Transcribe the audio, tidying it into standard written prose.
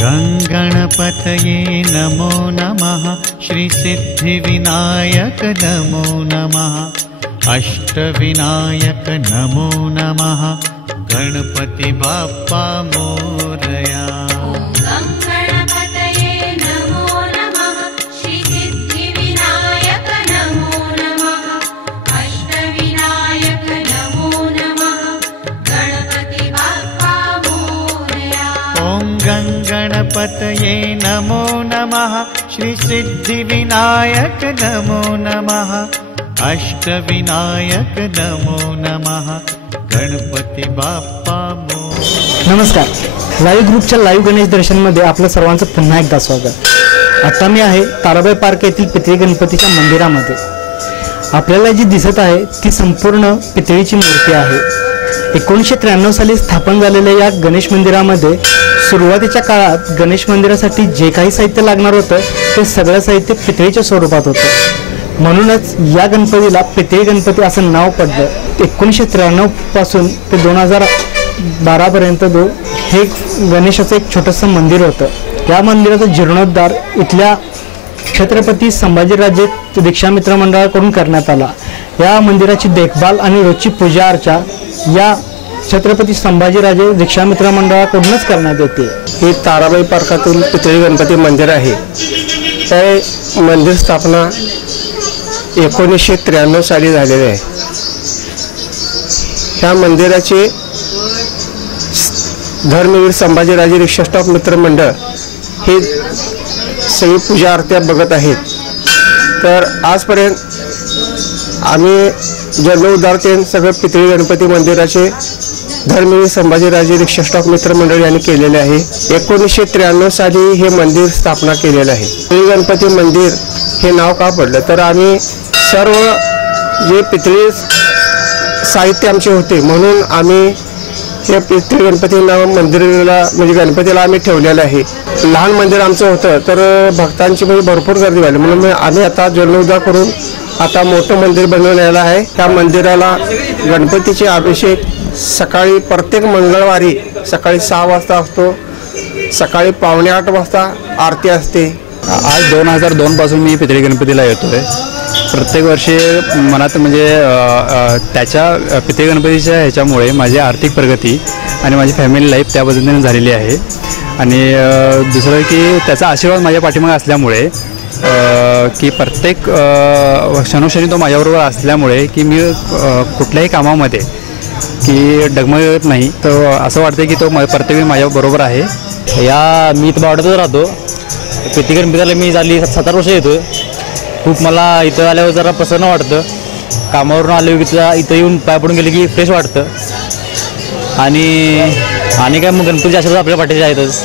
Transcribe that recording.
गणपतये नमो नमः। श्रीसिद्धिविनायक नमो नमः। अष्टविनायक नमो नमः। गणपति बाप्पा मोरया। गणपतये नमो नमः। श्रीसिद्धिविनायक नमो नमः। अष्टविनायक नमो नमः। गणपती बाप्पा मोरया। नमस्कार, लाईव्ह ग्रुपच्या लाईव्ह गणेश दर्शनमध्ये आपलं सर्वांचं पुन्हा एकदा स्वागत। आता मी आहे ताराबाई पार्क येथील पितळी गणपतीच्या मंदिरामध्ये। आपल्याला जी दिसत आहे ती संपूर्ण पितळीची मूर्ती आहे। 1993 साली स्थापन झालेल्या या गणेश मंदिरामध्ये सुरुवातीच्या काळात गणेश मंदिरासाठी जे काही साहित्य लागणार होतं ते सगळं साहित्य पितळीच्या स्वरूपात होतं। म्हणूनच या गणपतीला पितळी गणपती असं नाव पडलं। 1993 पासून ते 2012 पर्यंत हे गणेशाचं एक छोटंसं मंदिर होतं। या मंदिराचा जीर्णोद्धार इथल्या छत्रपती संभाजीराजे दीक्षामित्र मंडळाकडून करण्यात आला। या मंदिराची देखभाल आणि रोजची पूजा अर्चा या छत्रपती संभाजीराजे दीक्षामित्र मंडळाकडूनच करण्यात येते। हे ताराबाई पार्कातील पितळी गणपती मंदिर आहे। हे मंदिर स्थापना 1993 साली झालेली आहे। त्या मंदिराचे धर्मवीर संभाजीराजे दीक्षाष्टक मित्र मंडळ हे सगळी पूजा आरत्या बघत आहेत। तर आजपर्यंत आम्ही जन्मोद्धार सगळं पितळी गणपती मंदिराचे धर्मवीर संभाजीराजे दीक्षाष्टक मित्र मंडळ यांनी केलेले आहे। 1993 साली हे मंदिर स्थापना केलेलं आहे। पितळी गणपती मंदिर हे नाव का पडलं तर आम्ही सर्व जे पितळी साहित्य आमचे होते म्हणून आम्ही हे पितळी गणपती नाव मंदिराला म्हणजे गणपतीला आम्ही ठेवलेलं आहे। लहान मंदिर आमचं होतं तर भक्तांची म्हणजे भरपूर गर्दी झाली म्हणून आम्ही आता जीर्णोद्धार करून आता मोठं मंदिर बनवलेलं आहे। त्या मंदिराला गणपतीचे अभिषेक सकाळी प्रत्येक मंगळवारी सकाळी 6 वाजता असतो। सकाळी 7:45 वाजता आरती असते। आज 2002 पासून मी पितळी गणपतीला येतोय। प्रत्येक वर्षी मनात म्हणजे त्याच्या पितळी गणपतीच्या ह्याच्यामुळे माझी आर्थिक प्रगती आणि माझी फॅमिली लाईफ त्या पद्धतीने झालेली आहे। आणि दुसरं की त्याचा आशीर्वाद माझ्या पाठीमागे असल्यामुळे की प्रत्येक क्षणोक्षणी तो माझ्याबरोबर असल्यामुळे की मी कुठल्याही कामामध्ये की डगमगत नाही। तर असं वाटतं की तो प्रत्येक माझ्याबरोबर आहे। मी इथं बावड्यातच राहतो। पितळी गणपतीला मी झाली 7-8 वर्ष येतो। खूप मला इथं आल्यावर जरा प्रसन्न वाटतं। कामावरून आलो की इथं येऊन पाय पडून गेले की फ्रेश वाटतं। आणि काय मग गणपतीचे आशीर्वाद आपल्या पाठीचे आहेतच।